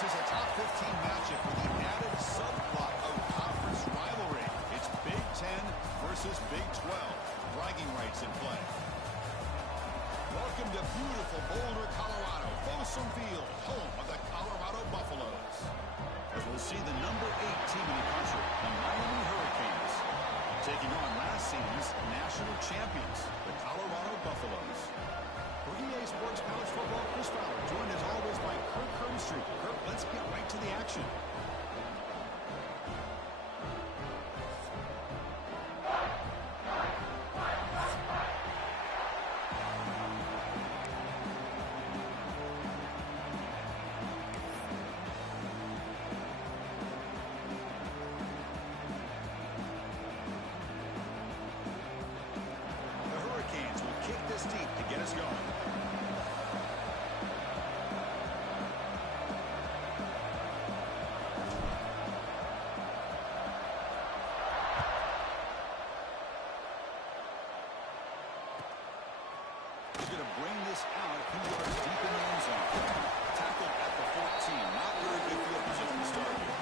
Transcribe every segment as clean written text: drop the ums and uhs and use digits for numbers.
This is a top 15 matchup for the added subplot of conference rivalry. It's Big 10 versus Big 12. Bragging rights in play. Welcome to beautiful Boulder, Colorado. Folsom Field, home of the Colorado Buffaloes. As we'll see the number 8 team in the country, the Miami Hurricanes, taking on last season's national champions, the Colorado Buffaloes. For EA Sports College Football, Chris Fowler, joined as always by Kirk Hermstreet. Kirk, let's get right to the action. The Hurricanes will kick this deep to get us going. Going to bring this out a few yards deep in the end zone. Tackled at the 14. Not very good field position to start here.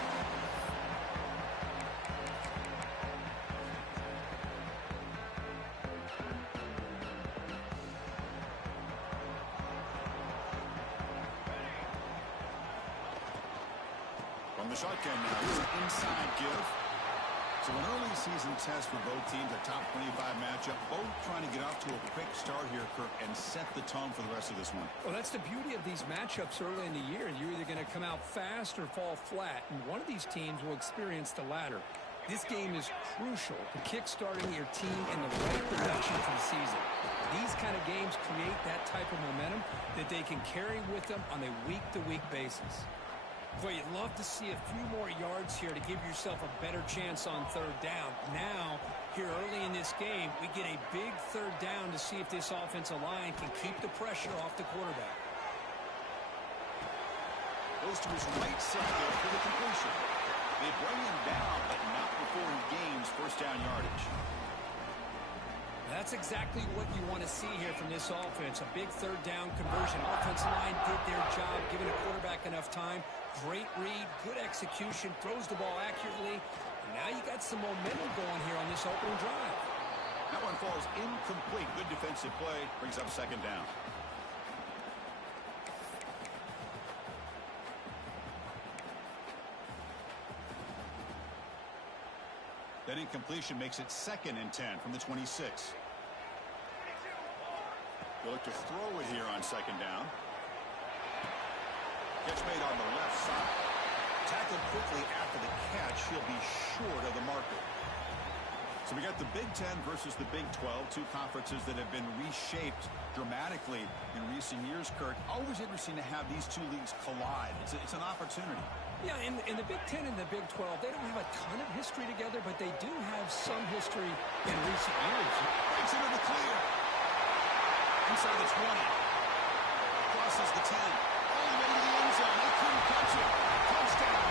From the shotgun now, this is an inside give. So an early season test for both teams, a top 25 matchup, both trying to get off to a quick start here, Kirk, and set the tone for the rest of this one. Well, that's the beauty of these matchups early in the year. You're either going to come out fast or fall flat, and one of these teams will experience the latter. This game is crucial to kick-starting your team in the right direction for the season. These kind of games create that type of momentum that they can carry with them on a week-to-week basis. Boy, you'd love to see a few more yards here to give yourself a better chance on third down. Now, here early in this game, we get a big third down to see if this offensive line can keep the pressure off the quarterback. Goes to his right side there for the completion. They bring him down, but not before he gains first down yardage. That's exactly what you want to see here from this offense. A big third down conversion. Offensive line did their job, giving the quarterback enough time. Great read, good execution, throws the ball accurately. And now you got some momentum going here on this opening drive. That one falls incomplete. Good defensive play. Brings up second down. That incompletion makes it 2nd and 10 from the 26. They'll look to throw it here on second down. Catch made on the left side. Tackled quickly after the catch. He'll be short of the marker. So we got the Big 10 versus the Big 12, two conferences that have been reshaped dramatically in recent years, Kurt. Always interesting to have these two leagues collide. It's an opportunity. Yeah, in the Big 10 and the Big 12, they don't have a ton of history together, but they do have some history in recent years. Breaks into the clear. Inside the 20. Crosses the 10. All the way to the end zone. They couldn't catch it. Touchdown.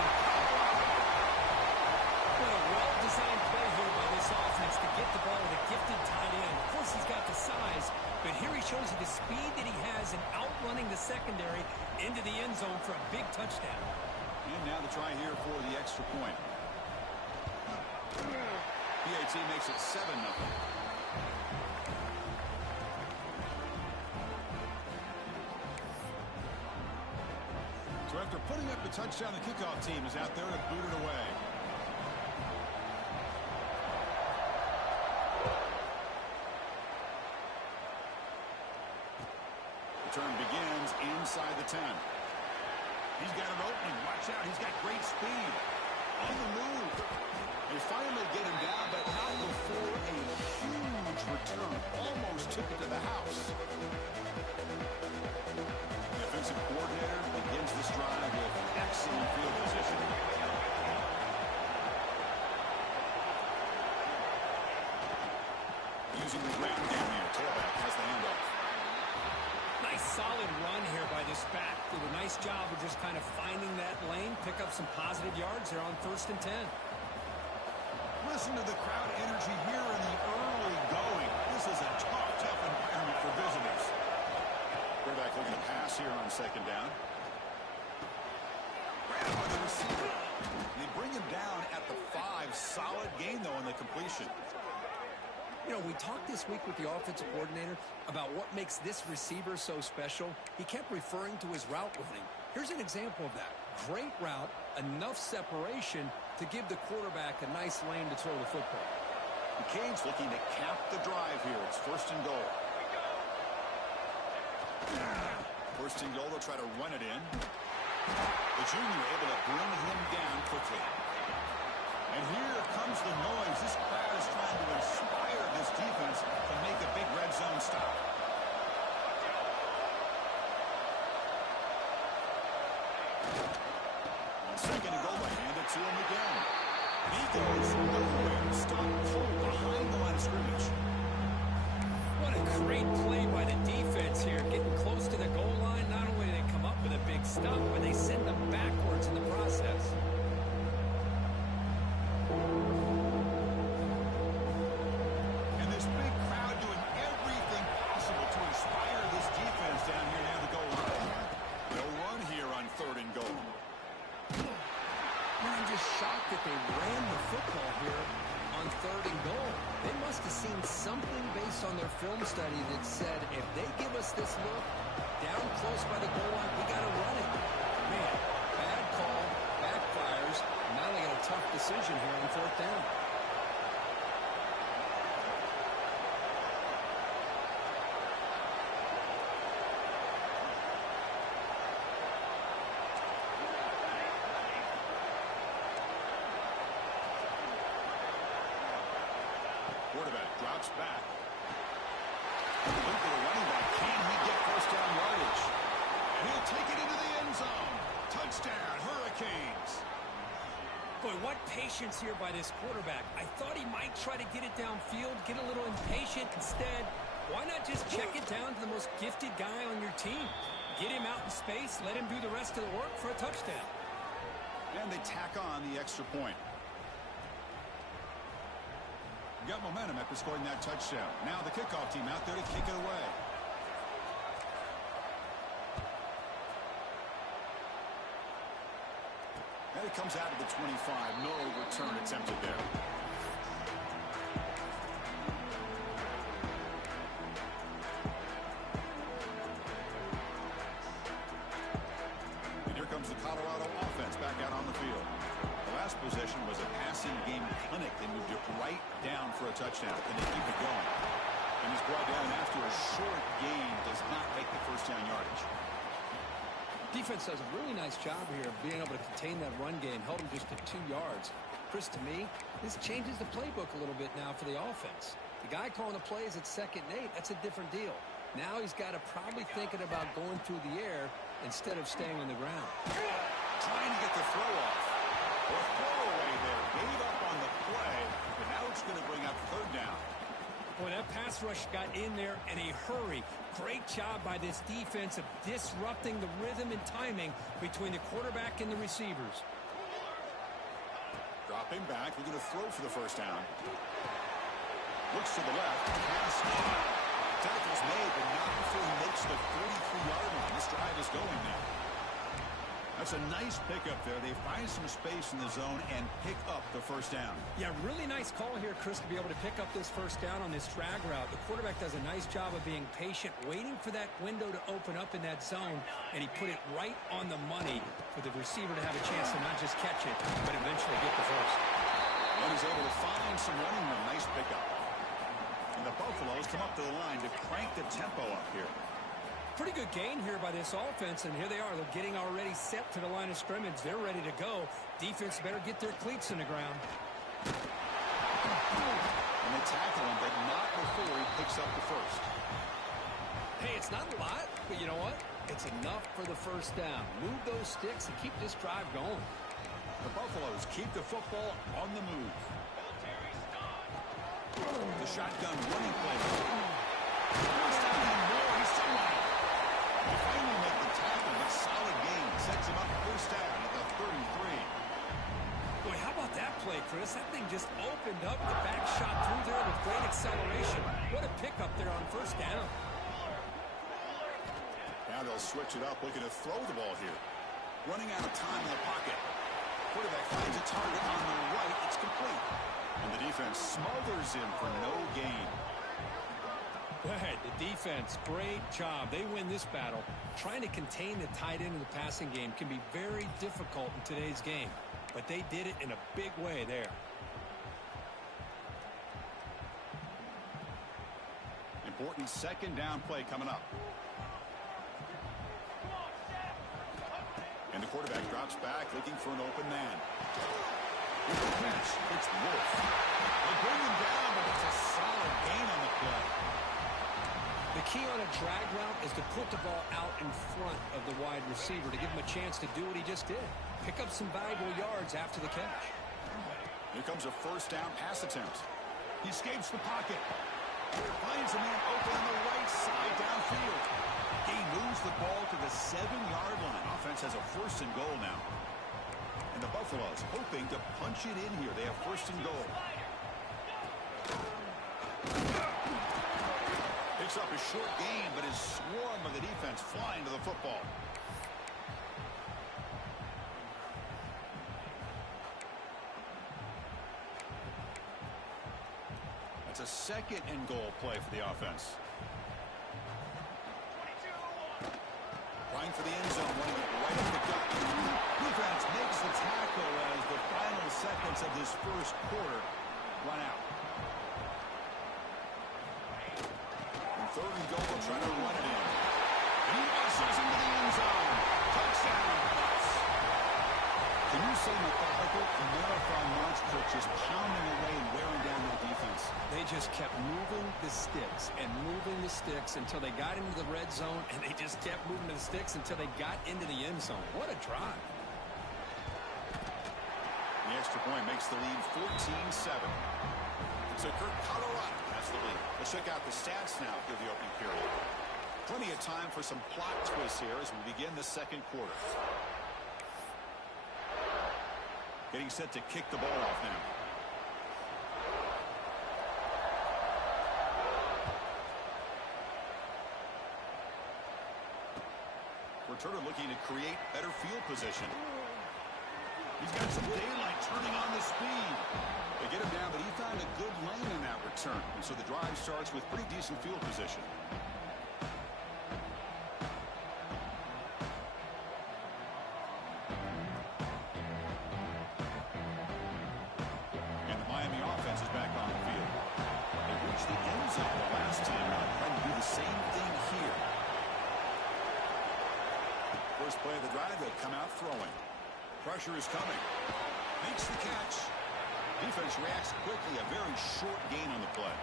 What a well-designed play here by this offense to get the ball with a gifted tight end. Of course, he's got the size, but here he shows you the speed that he has in outrunning the secondary into the end zone for a big touchdown. And now the try here for the extra point. PAT makes it 7-0. So after putting up the touchdown, the kickoff team is out there to boot it away. Return begins inside the 10. He's got an opening. Watch out. He's got great speed. On the move. They finally get him down, but not before a huge return. Almost took it to the house. The offensive coordinator begins this drive with excellent field position. Using the ground game here. Tailback has the handoff. Nice solid run here by this back. did a nice job of just kind of finding that lane, pick up some positive yards there on 1st and 10. Listen to the crowd energy here in the early going. This is a tough environment for visitors. Quarterback looking to pass here on 2nd down. Grab on the receiver. They bring him down at the 5. Solid gain, though, on the completion. You know, we talked this week with the offensive coordinator about what makes this receiver so special. He kept referring to his route running. Here's an example of that. Great route, enough separation to give the quarterback a nice lane to throw the football. The Canes looking to cap the drive here. It's 1st and goal. 1st and goal, they'll try to run it in. The junior able to bring him down quickly. And here comes the noise. This crowd is trying to inspire this defense to make a big red zone stop. On 2nd and goal, they hand it to him again. And he goes nowhere. Stop cold behind the line of scrimmage. What a great play by the defense here. Getting close to the goal line, not only do they come up with a big stop, but they send them backwards in the process. And this big crowd doing everything possible to inspire this defense down here near the goal line. No run here on 3rd and goal. I'm just shocked that they ran the football here on 3rd and goal. They must have seen something based on their film study that said, if they give us this look down close by the goal line, we got to run it. Man, bad call, backfires. Now they got a tough decision here on 4th down. Quarterback drops back. Look for the running back. Can he get 1st down yardage? And he'll take it into the end zone. Touchdown, Hurricanes. Boy, what patience here by this quarterback. I thought he might try to get it downfield, get a little impatient. Instead, why not just check it down to the most gifted guy on your team? Get him out in space, let him do the rest of the work for a touchdown. And they tack on the extra point. Got momentum after scoring that touchdown. Now the kickoff team out there to kick it away. And it comes out of the 25. No return attempted there. And here comes the Colorado offense back out on the field. Last possession was a passing game clinic. They moved it right down for a touchdown. Can they keep it going? And it's brought down after a short gain. Does not make the 1st down yardage. Defense does a really nice job here of being able to contain that run game. Held him just to 2 yards. Chris, to me, this changes the playbook a little bit now for the offense. The guy calling the plays at 2nd and 8, that's a different deal. Now he's got to probably thinking about going through the air instead of staying on the ground. Trying to get the throw off. Or throwaway there. Gave up on the play, but now it's going to bring up 3rd down. Boy, that pass rush got in there in a hurry. Great job by this defense of disrupting the rhythm and timing between the quarterback and the receivers. Dropping back, we're going to throw for the 1st down. Looks to the left, pass caught. Tackle's made, but not before he makes the 43-yard line. This drive is going now. That's a nice pickup there. They find some space in the zone and pick up the 1st down. Yeah, really nice call here, Chris, to be able to pick up this 1st down on this drag route. The quarterback does a nice job of being patient, waiting for that window to open up in that zone, and he put it right on the money for the receiver to have a chance to not just catch it, but eventually get the 1st. And he's able to find some running room. Nice pickup. And the Buffaloes come up to the line to crank the tempo up here. Pretty good gain here by this offense, and here they are. They're getting already set to the line of scrimmage. They're ready to go. Defense better get their cleats in the ground. And they tackle him, but not before he picks up the 1st. Hey, it's not a lot, but you know what? It's enough for the 1st down. Move those sticks and keep this drive going. The Buffaloes keep the football on the move. The shotgun running play. He's still running. They finally make the tackle, but solid first down at the 33. Boy, how about that play, Chris? That thing just opened up. The back shot through there with great acceleration. What a pickup there on first down. Now they'll switch it up, looking to throw the ball here. Running out of time in the pocket. Quarterback finds a target on the right. It's complete. And the defense smothers him for no gain. Good. The defense, great job. They win this battle. Trying to contain the tight end in the passing game can be very difficult in today's game. But they did it in a big way there. Important second down play coming up. And the quarterback drops back, looking for an open man. With the pitch, it's Wolf. They bring him down, but it's a solid gain on the play. The key on a drag route is to put the ball out in front of the wide receiver to give him a chance to do what he just did. Pick up some valuable yards after the catch. Here comes a first down pass attempt. He escapes the pocket. Finds a man open on the right side downfield. He moves the ball to the 7-yard line. Offense has a first and goal now. And the Buffaloes hoping to punch it in here. They have first and goal. Picks up a short gain, but is swarmed by the defense flying to the football. That's a second and goal play for the offense. Trying for the end zone, running it right up the gut. Defense makes the tackle as the final seconds of this first quarter run out. And third and goal, they'll try to run it in. And he muscles into the end zone. Touchdown, Bucks. Can you say methodical? Marathon march trick just pounding away and wearing down their defense. They just kept moving the sticks and moving the sticks until they got into the red zone, and they just kept moving the sticks until they got into the end zone. What a drive. The extra point makes the lead 14-7. So Colorado has the lead. Let's check out the stats now for the opening period. Plenty of time for some plot twists here as we begin the second quarter. Getting set to kick the ball off now. Returner looking to create better field position. He's got some daylight turning on the speed. They get him down, but he found a good lane in that return. And so the drive starts with pretty decent field position. And the Miami offense is back on the field. They reached the end zone the last time out, trying to do the same thing here. First play of the drive, they'll come out throwing. Pressure is coming. Makes the catch. Defense reacts quickly. A very short gain on the play.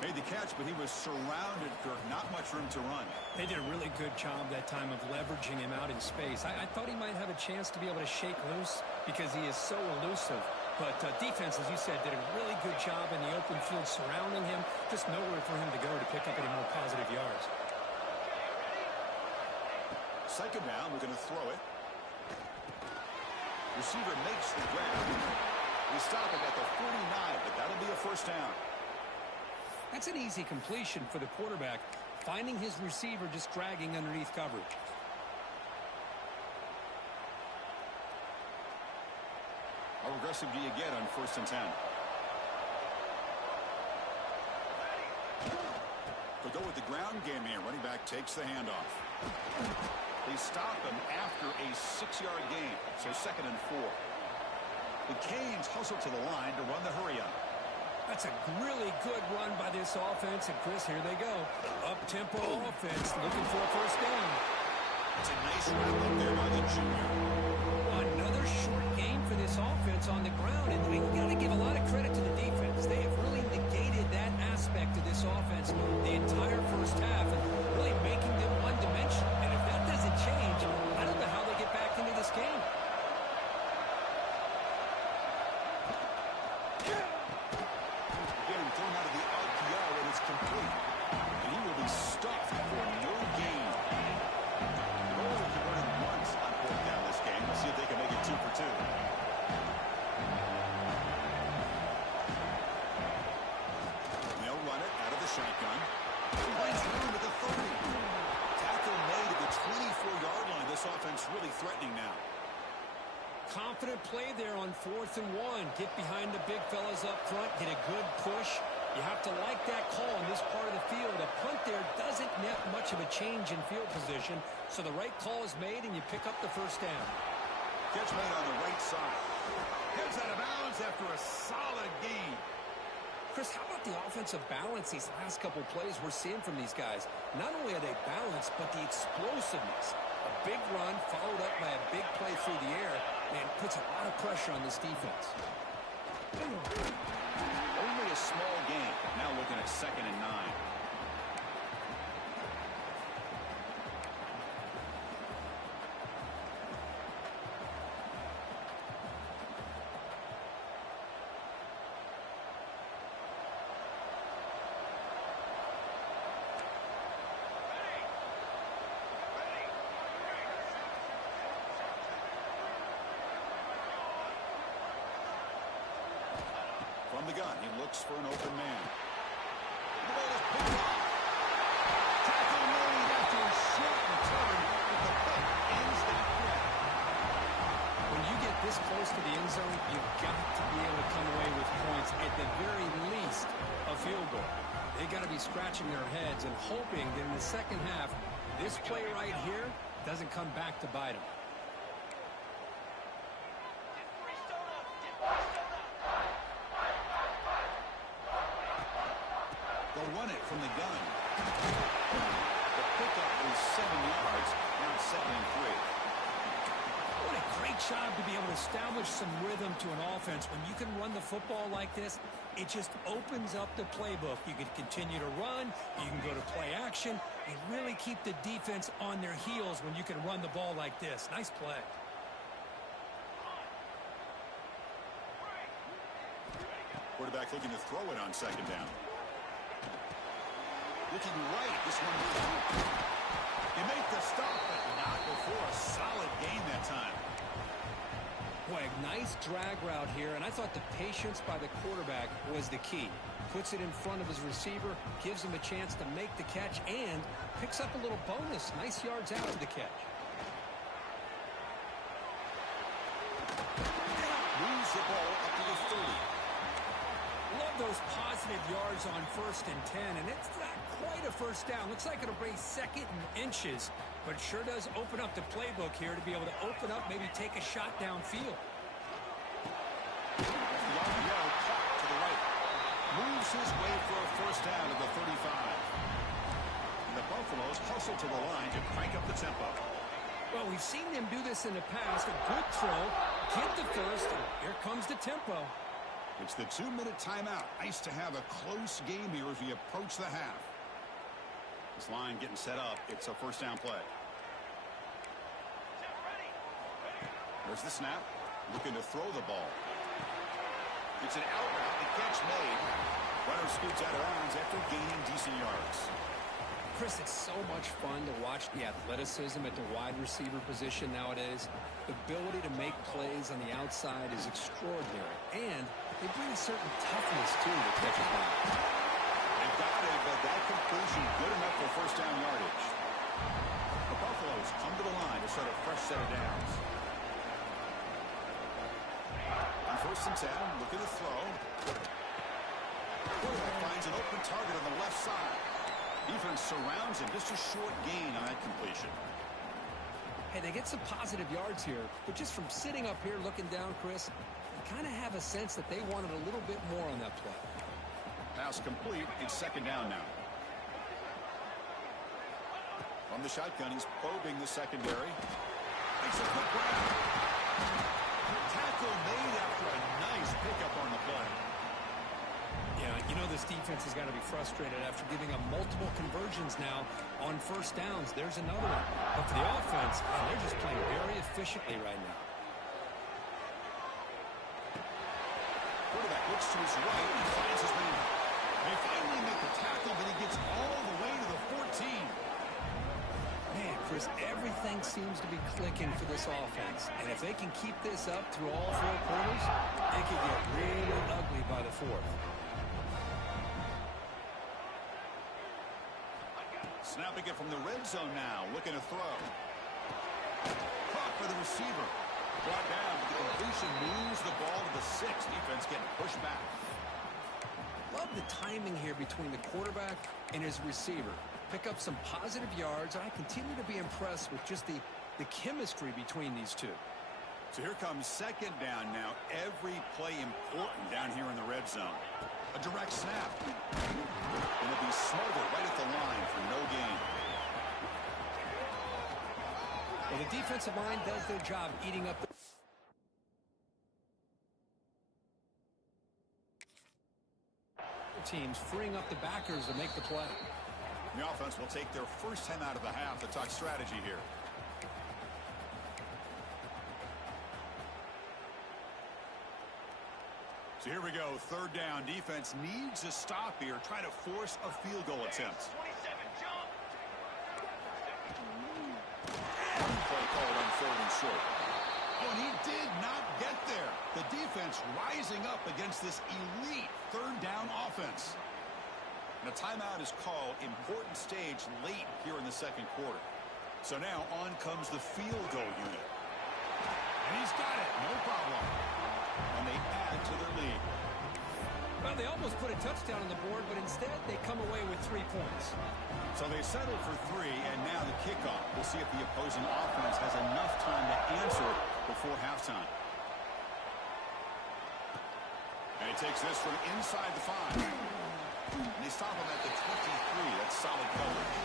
Made the catch, but he was surrounded, Kirk. Not much room to run. They did a really good job that time of leveraging him out in space. I thought he might have a chance to be able to shake loose because he is so elusive. But defense, as you said, did a really good job in the open field surrounding him. Just nowhere for him to go to pick up any more positive yards. Second down, we're going to throw it. Receiver makes the grab. We stop it at the 49, but that'll be a first down. That's an easy completion for the quarterback, finding his receiver just dragging underneath coverage. How aggressive do you get on 1st and 10? They'll go with the ground game here. Running back takes the handoff. They stop him after a 6-yard gain, so 2nd and 4. The Canes hustle to the line to run the hurry-up. That's a really good run by this offense, and Chris, here they go. Up-tempo offense looking for a first down. It's a nice wrap-up there by the junior. Another short game for this offense on the ground, and we got to give a lot of credit to the defense. They have really negated that aspect of this offense the entire first half, and really making them one-dimensional. And if that doesn't change, I don't know how they get back into this game. Getting thrown out of the RPO, and it's complete. And he will be stuffed for no gain. Only converted once on 4th 2. They'll run it out of the shotgun. Finds room at the 30. Tackle made at the 24-yard line. This offense really threatening now. Confident play there on 4th and 1. Get behind the big fellas up front. Get a good push. You have to like that call in this part of the field. A punt there doesn't net much of a change in field position, so the right call is made, and you pick up the first down. Catch made on the right side. Gets out of bounds after a solid gain. Chris, how about the offensive balance these last couple plays we're seeing from these guys? Not only are they balanced, but the explosiveness. A big run followed up by a big play through the air, and puts a lot of pressure on this defense. Only a small gain. Now looking at 2nd and 9. From the gun, he looks for an open man. The ball is picked off. Tackle made after a short return, but the pick ends that play. When you get this close to the end zone, you've got to be able to come away with points, at the very least a field goal. They got to be scratching their heads and hoping that in the second half, this play right here doesn't come back to bite them. They'll run it from the gun. The pickup is 7 yards. Now it's 2nd and 3. What a great job to be able to establish some rhythm to an offense. When you can run the football like this, it just opens up the playbook. You can continue to run. You can go to play action. You really keep the defense on their heels when you can run the ball like this. Nice play. Quarterback looking to throw it on 2nd down. Looking right. This one. You make the stop, but not before a solid gain that time. Boy, a nice drag route here, and I thought the patience by the quarterback was the key. Puts it in front of his receiver, gives him a chance to make the catch, and picks up a little bonus. Nice yards out to the catch. Moves the ball up to the 30. Love those positive yards on 1st and 10, and it's not quite a first down. Looks like it'll bring 2nd and inches, but it sure does open up the playbook here to be able to open up, maybe take a shot downfield. Long yard caught to the right. Moves his way for a first down at the 35. And the Buffaloes hustle to the line to crank up the tempo. Well, we've seen them do this in the past. A good throw, get the first, and here comes the tempo. It's the 2-minute timeout. Nice to have a close game here as we approach the half. This line getting set up. It's a first down play. There's the snap. Looking to throw the ball. It's an out route. The catch made. Runner scoots out of bounds after gaining decent yards. Chris, it's so much fun to watch the athleticism at the wide receiver position nowadays. The ability to make plays on the outside is extraordinary. And they bring a certain toughness, too, to catch a ball. They got it, but that completion good enough for first down yardage. The Buffaloes come to the line to start a fresh set of downs. On 1st and 10, look at the throw. Quarterback finds an open target on the left side. Defense surrounds him. Just a short gain on that completion. Hey, they get some positive yards here, but just from sitting up here looking down, Chris, you kind of have a sense that they wanted a little bit more on that play. Pass complete. It's 2nd down now. From the shotgun, he's probing the secondary. Makes a quick grab. Tackle made after a nice pickup on the play. Yeah, you know this defense has got to be frustrated after giving up multiple conversions now on first downs. There's another one. But for the offense, man, they're just playing very efficiently right now. Quarterback looks to his right and finds his man. They finally make the tackle, but he gets all the way to the 14. Man, Chris, everything seems to be clicking for this offense. And if they can keep this up through all four quarters, it could get really ugly by the fourth. Snapping it from the red zone now, looking to throw. Caught for the receiver. Brought down, but the completion moves the ball to the 6. Defense getting pushed back. Love the timing here between the quarterback and his receiver. Pick up some positive yards. I continue to be impressed with just the chemistry between these two. So here comes second down now. Every play important down here in the red zone. A direct snap. And it'll be smothered right at the line for no gain. Well, the defensive line does their job eating up the teams, freeing up the backers to make the play. The offense will take their first 10 out of the half to talk strategy here. So here we go, third down. Defense needs a stop here, try to force a field goal attempt. Play called on 3rd and short. Oh, and he did not get there. The defense rising up against this elite third down offense. And a timeout is called. Important stage late here in the second quarter. So now on comes the field goal unit. And he's got it, no problem. And they add to their lead. Well, they almost put a touchdown on the board, but instead they come away with 3 points. So they settled for 3, and now the kickoff. We'll see if the opposing offense has enough time to answer before halftime. And he takes this from inside the 5. And they stop him at the 23. That's solid coverage.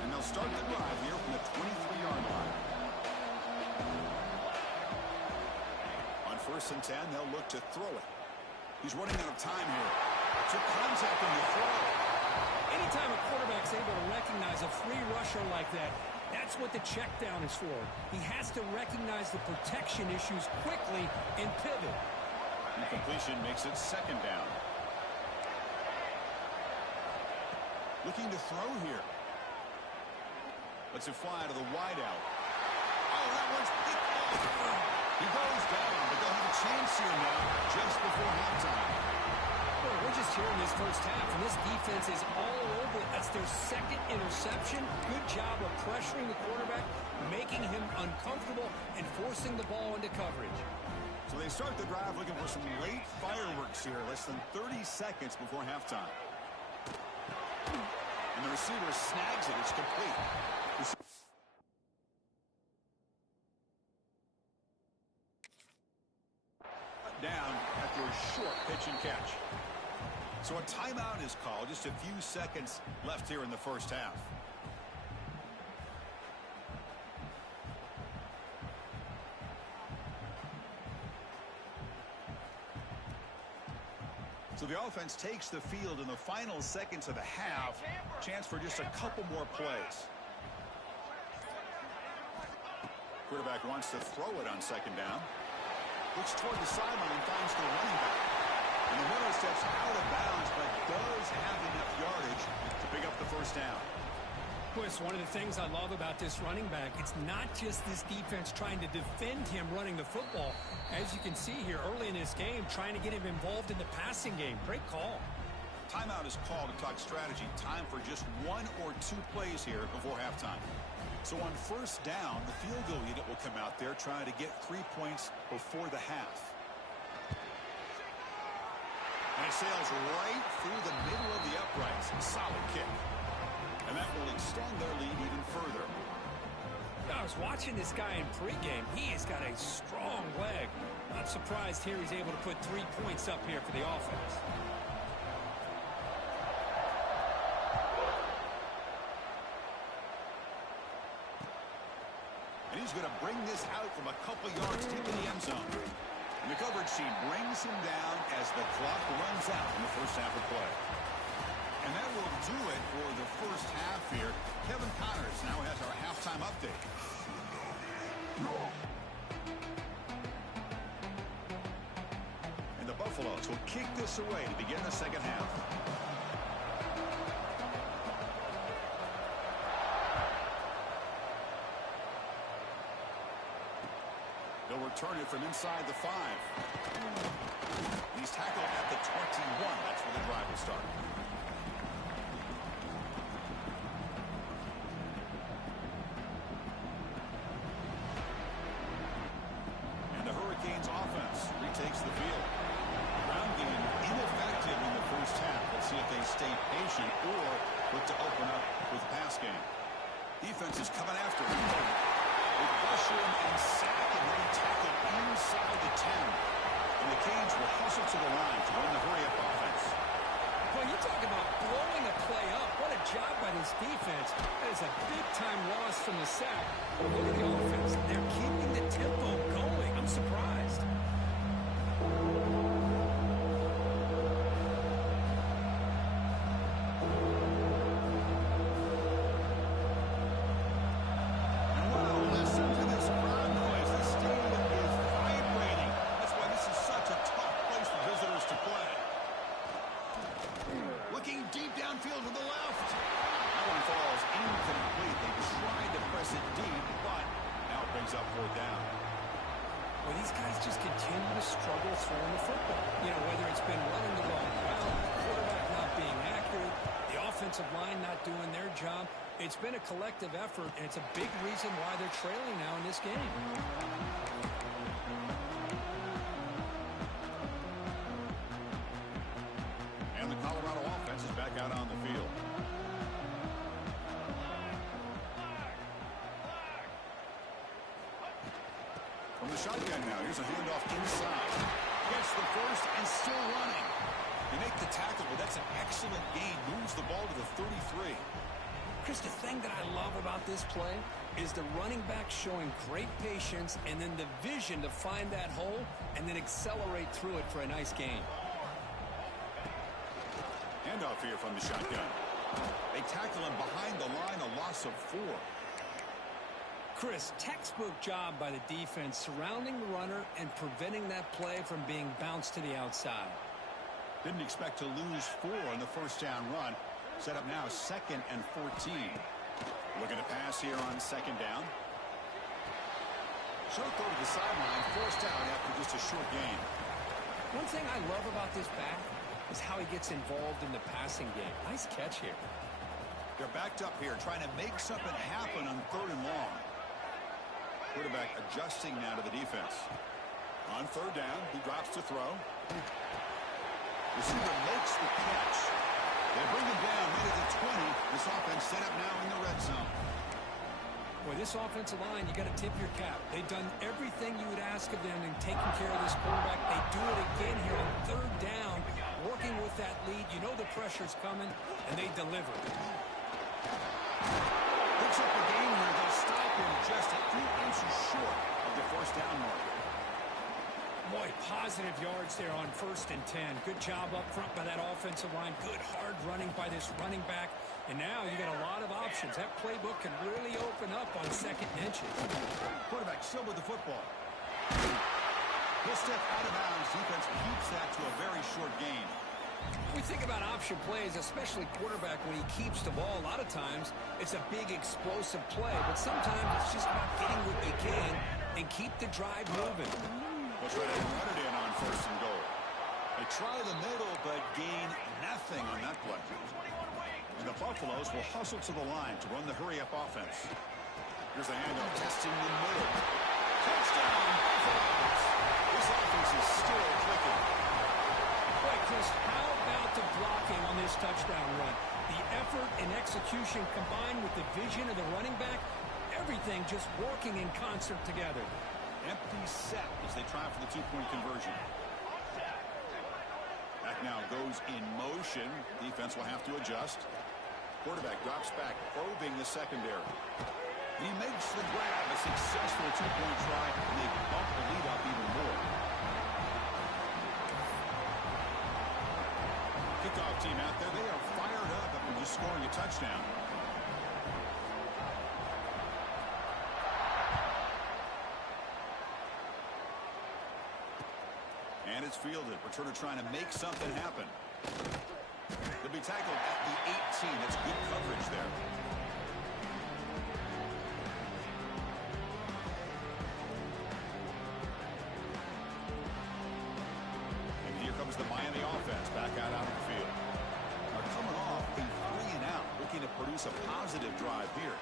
And they'll start the drive here from the 23-yard line. On 1st and 10, they'll look to throw it. He's running out of time here. Took contact on the throw. Anytime a quarterback's able to recognize a free rusher like that, that's what the check down is for. He has to recognize the protection issues quickly and pivot. And completion makes it 2nd down. Looking to throw here. Lets it fly to the wideout. Oh, that one's picked off. He goes down, but they'll have a chance here now just before halftime. Well, we're just here in this first half, and this defense is all over it. That's their 2nd interception. Good job of pressuring the quarterback, making him uncomfortable, and forcing the ball into coverage. So they start the drive looking for some late fireworks here, less than 30 seconds before halftime. And the receiver snags it. It's complete. Down after a short pitch and catch. So a timeout is called. Just a few seconds left here in the first half. So the offense takes the field in the final seconds of the half. Chance for just a couple more plays. Quarterback wants to throw it on 2nd down. Looks toward the sideline, finds the running back. And the runner steps out of bounds, but does have enough yardage to pick up the first down. Chris, one of the things I love about this running back, it's not just this defense trying to defend him running the football. As you can see here early in this game, trying to get him involved in the passing game. Great call. Timeout is called to talk strategy. Time for just 1 or 2 plays here before halftime. So on 1st down, the field goal unit will come out there trying to get 3 points before the half. And it sails right through the middle of the uprights. Solid kick. And that will extend their lead even further. I was watching this guy in pregame. He has got a strong leg. Not surprised here he's able to put 3 points up here for the offense. And he's going to bring this out from a couple yards deep in the end zone. And the coverage team brings him down as the clock runs out in the first half of play. And that will do it for the first half here. Kevin Connors now has our halftime update. will kick this away to begin the second half. They'll return it from inside the 5. He's tackled at the 21. That's where the drive will start. And the Hurricanes offense retakes the field. Ground game ineffective in the first half. Let's see if they stay patient or look to open up with pass game. Defense is coming after him. They rush him and sack him. He'll be tackled inside the 10. And the Canes will hustle to the line to run the hurry-up offense. Well, you talk about blowing a play up. What a job by this defense. That is a big-time loss from the sack. But look at the offense. They're keeping the tempo going. I'm surprised. Up 4th down. Well, these guys just continue to struggle throwing the football. You know, whether it's been running the ball well, the quarterback not being accurate, the offensive line not doing their job. It's been a collective effort, and it's a big reason why they're trailing now in this game. And the Colorado offense is back out on the field. From the shotgun now, here's a handoff inside. Gets the first and still running. They make the tackle, but that's an excellent gain. Moves the ball to the 33. Chris, the thing that I love about this play is the running back showing great patience and then the vision to find that hole and then accelerate through it for a nice gain. Handoff here from the shotgun. They tackle him behind the line, a loss of 4. Chris, textbook job by the defense surrounding the runner and preventing that play from being bounced to the outside. Didn't expect to lose 4 on the first down run. Set up now 2nd and 14. Looking to pass here on 2nd down. Short throw to the sideline, forced out after just a short gain. One thing I love about this back is how he gets involved in the passing game. Nice catch here. They're backed up here, trying to make something happen on 3rd and long. Quarterback adjusting now to the defense. On 3rd down, he drops to throw. Receiver makes the catch. They bring him down right at the 20. This offense set up now in the red zone. Boy, this offensive line, you got to tip your cap. They've done everything you would ask of them in taking care of this quarterback. They do it again here on 3rd down, working with that lead. You know the pressure's coming, and they deliver. Picks up the game here. They'll stop him just a few inches short of the 1st down mark. Boy, positive yards there on 1st and 10. Good job up front by that offensive line. Good hard running by this running back. And now you got a lot of options. That playbook can really open up on 2nd and inches. Quarterback still with the football. He'll step out of bounds. Defense keeps that to a very short gain. We think about option plays, especially quarterback, when he keeps the ball. A lot of times, it's a big explosive play. But sometimes it's just about getting what you can and keep the drive moving. We'll try to run it in on 1st and goal. They try the middle, but gain nothing on that play. And the Buffaloes will hustle to the line to run the hurry-up offense. Here's the handoff, testing the middle. Touchdown, Buffaloes! This offense is still clicking. Boy, Chris, how about the blocking on this touchdown run? The effort and execution combined with the vision of the running back, everything just working in concert together. Empty set as they try for the 2-point conversion. Back now goes in motion. Defense will have to adjust. Quarterback drops back, probing the secondary. He makes the grab, a successful 2-point try, and they bump the lead up even more. Kickoff team out there, they are fired up after just scoring a touchdown. And And it's fielded. Returner trying to make something happen. They'll be tackled at the 18. That's good coverage there. And here comes the Miami offense back out on the field. Now coming off a 3-and-out, looking to produce a positive drive here.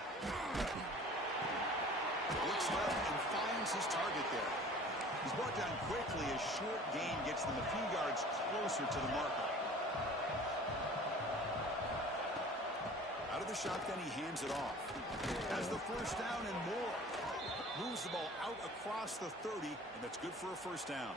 Looks left and finds his target there. He's brought down quickly. A short gain gets them a few yards closer to the marker. Out of the shotgun, he hands it off. Has the first down and more. Moves the ball out across the 30, and that's good for a first down.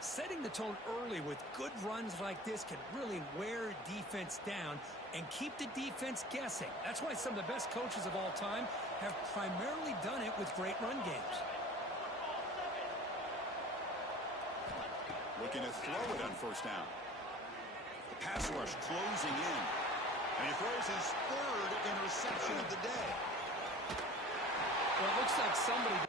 Setting the tone early with good runs like this can really wear defense down and keep the defense guessing. That's why some of the best coaches of all time have primarily done it with great run games. Looking to throw it on first down. The pass rush closing in. And he throws his third interception of the day. Well, it looks like somebody